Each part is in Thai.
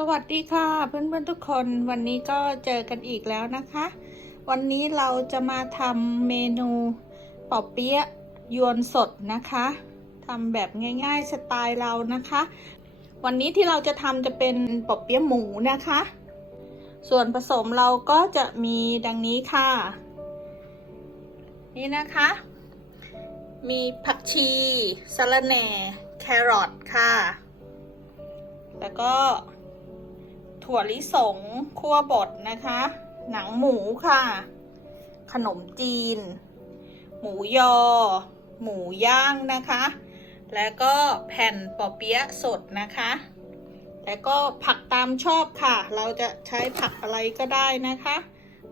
สวัสดีค่ะเพื่อนๆทุกคนวันนี้ก็เจอกันอีกแล้วนะคะ วันนี้เราจะมาทำเมนูปอเปี๊ยะยวนสดนะคะทำแบบง่ายๆสไตล์เรานะคะ วันนี้ที่เราจะทำจะเป็นปอเปี๊ยะหมูนะคะ ส่วนผสมเราก็จะมีดังนี้ค่ะ นี่นะคะ มีผักชีสะระแหน่แครอทค่ะ แล้วก็ ถั่วลิสงคั่วบดนะคะ หนังหมูค่ะ ขนมจีน หมูยอ หมูย่างนะคะ แล้วก็แผ่นปอเปี๊ยะสดนะคะ แล้วก็ผักตามชอบค่ะ เราจะใช้ผักอะไรก็ได้นะคะ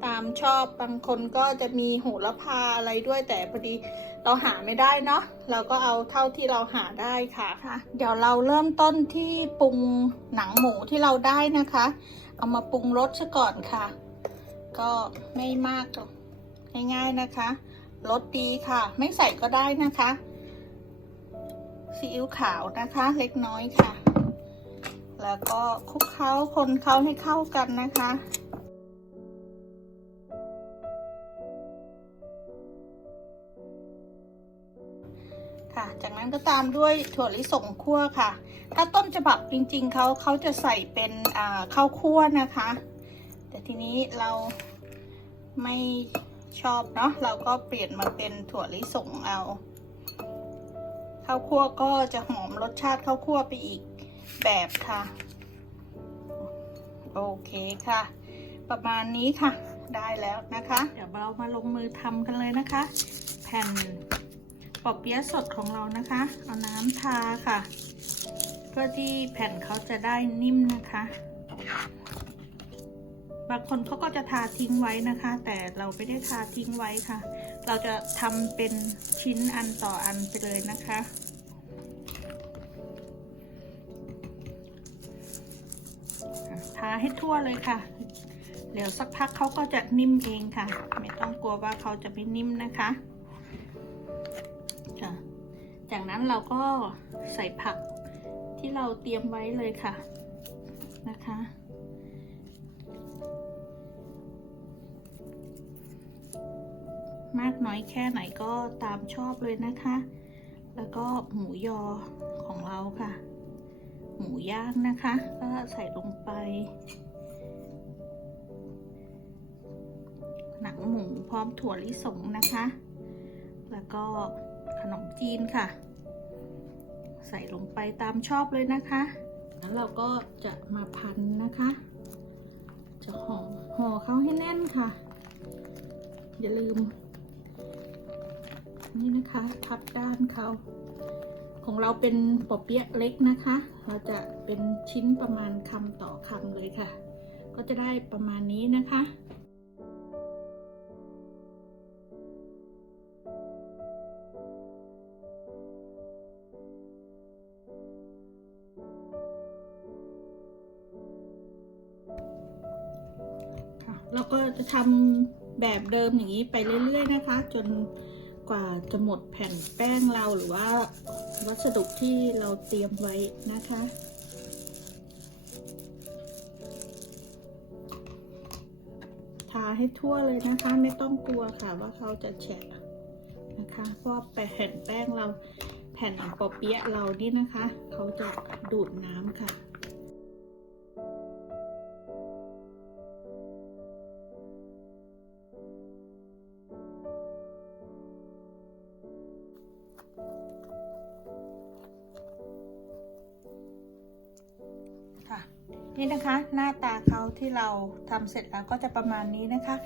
ตามชอบบางคนก็จะมีโหระพาอะไรด้วยแต่พอดี เราหาไม่ได้เนาะเราก็เอาเท่าที่เราหาได้ค่ะค่ะ เดี๋ยวเราเริ่มต้นที่ปรุงหนังหมูที่เราได้นะคะ เอามาปรุงรสซะก่อนค่ะ ก็ไม่มากง่ายๆนะคะรสดีค่ะ ไม่ใส่ก็ได้นะคะซีอิ๊วขาวนะคะเล็กน้อยค่ะ แล้วก็คลุกเคล้าคนเคล้าให้เข้ากันนะคะ นั้นก็ตามด้วยถั่วลิสงคั่วค่ะ ถ้าต้นฉบับจริงๆเขาเขาจะใส่เป็นข้าวคั่วนะคะ แต่ทีนี้เราไม่ชอบเนาะเราก็เปลี่ยนมาเป็นถั่วลิสงเอาข้าวคั่วก็จะหอมรสชาติข้าวคั่วไปอีกแบบค่ะ โอเคค่ะ ประมาณนี้ค่ะได้แล้วนะคะ เดี๋ยวเรามาลงมือทำกันเลยนะคะ แผ่น ปอเปี๊ยะสดของเรานะคะ เอาน้ำทาค่ะ เพื่อที่แผ่นเขาจะได้นิ่มนะคะ บางคนเขาก็จะทาทิ้งไว้นะคะ แต่เราไม่ได้ทาทิ้งไว้ค่ะ เราจะทำเป็นชิ้นอันต่ออันไปเลยนะคะทาให้ทั่วเลยค่ะ เดี๋ยวสักพักเขาก็จะนิ่มเองค่ะ ไม่ต้องกลัวว่าเขาจะไม่นิ่มนะคะค่ะ จากนั้นเราก็ใส่ผักที่เราเตรียมไว้เลยค่ะนะคะ มากน้อยแค่ไหนก็ตามชอบเลยนะคะ แล้วก็หมูยอของเราค่ะ หมูย่างนะคะ ก็ใส่ลงไป หนังหมูพร้อมถั่วลิสงนะคะ แล้วก็ขนมจีนค่ะ ใส่ลงไปตามชอบเลยนะคะ แล้วเราก็จะมาพันนะคะ จะห่อห่อเขาให้แน่นค่ะ อย่าลืม นี่นะคะทับด้านเขาของเราเป็นปอเปี๊ยะเล็กนะคะ เราจะเป็นชิ้นประมาณคำต่อคำเลยค่ะ ก็จะได้ประมาณนี้นะคะ เราก็จะทำแบบเดิมอย่างนี้ไปเรื่อยๆนะคะ จนกว่าจะหมดแผ่นแป้งเราหรือว่าวัสดุที่เราเตรียมไว้นะคะทาให้ทั่วเลยนะคะ ไม่ต้องกลัวค่ะว่าเขาจะแฉะนะคะเพราะแผ่นแป้งเราแผ่นปอเปี๊ยะเรานี่นะคะ เขาจะดูดน้ำค่ะค่ะ นี่นะคะ หน้าตาเขาที่เราทำเสร็จแล้วก็จะประมาณนี้นะคะ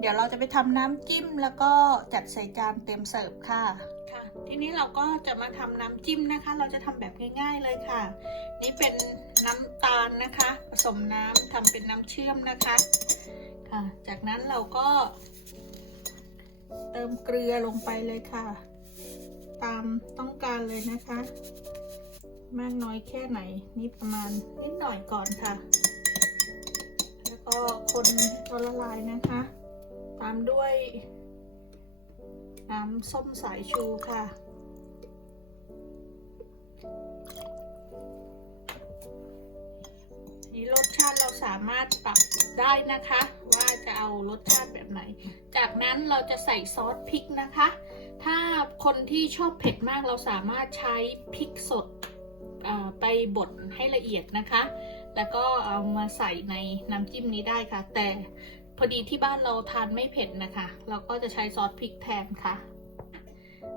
เดี๋ยวเราจะไปทำน้ำจิ้มแล้วก็จัดใส่จานเตรียมเสิร์ฟค่ะค่ะ ทีนี้เราก็จะมาทำน้ำจิ้มนะคะ เราจะทำแบบง่าย ๆเลยค่ะ นี่เป็นน้ำตาลนะคะ ผสมน้ำทำเป็นน้ำเชื่อมนะคะค่ะ จากนั้นเราก็เติมเกลือลงไปเลยค่ะ ตามต้องการเลยนะคะ มากน้อยแค่ไหนนี่ประมาณนิดหน่อยก่อนค่ะ แล้วก็คนจนละลายนะคะ ตามด้วยน้ำส้มสายชูค่ะ นี่รสชาติเราสามารถปรับได้นะคะ ว่าจะเอารสชาติแบบไหน จากนั้นเราจะใส่ซอสพริกนะคะ ถ้าคนที่ชอบเผ็ดมากเราสามารถใช้พริกสด ไปบดให้ละเอียดนะคะ แล้วก็เอามาใส่ในน้ำจิ้มนี้ได้ค่ะ แต่พอดีที่บ้านเราทานไม่เผ็ดนะคะ เราก็จะใช้ซอสพริกแทนค่ะ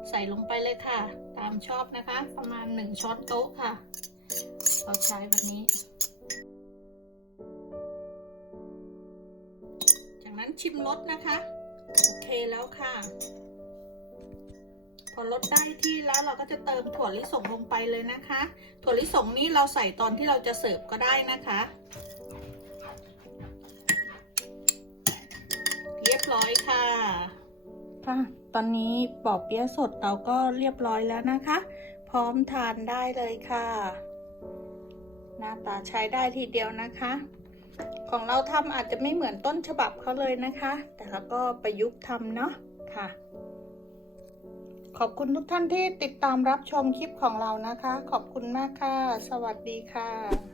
ใส่ลงไปเลยค่ะ ตามชอบนะคะ ประมาณ 1 ช้อนโต๊ะค่ะ เราใช้แบบนี้ จากนั้นชิมรสนะคะ โอเคแล้วค่ะ พอรสได้ที่แล้วเราก็จะเติมถั่วลิสงลงไปเลยนะคะ ถั่วลิสงนี้เราใส่ตอนที่เราจะเสิร์ฟก็ได้นะคะ เรียบร้อยค่ะค่ะ ตอนนี้ปอบเปี๊ยะสดเราก็เรียบร้อยแล้วนะคะ พร้อมทานได้เลยค่ะ หน้าตาใช้ได้ทีเดียวนะคะ ของเราทำอาจจะไม่เหมือนต้นฉบับเขาเลยนะคะ แต่เราก็ประยุกต์ทำเนาะค่ะ ขอบคุณทุกท่านที่ติดตามรับชมคลิปของเรานะคะ ขอบคุณมากค่ะ สวัสดีค่ะ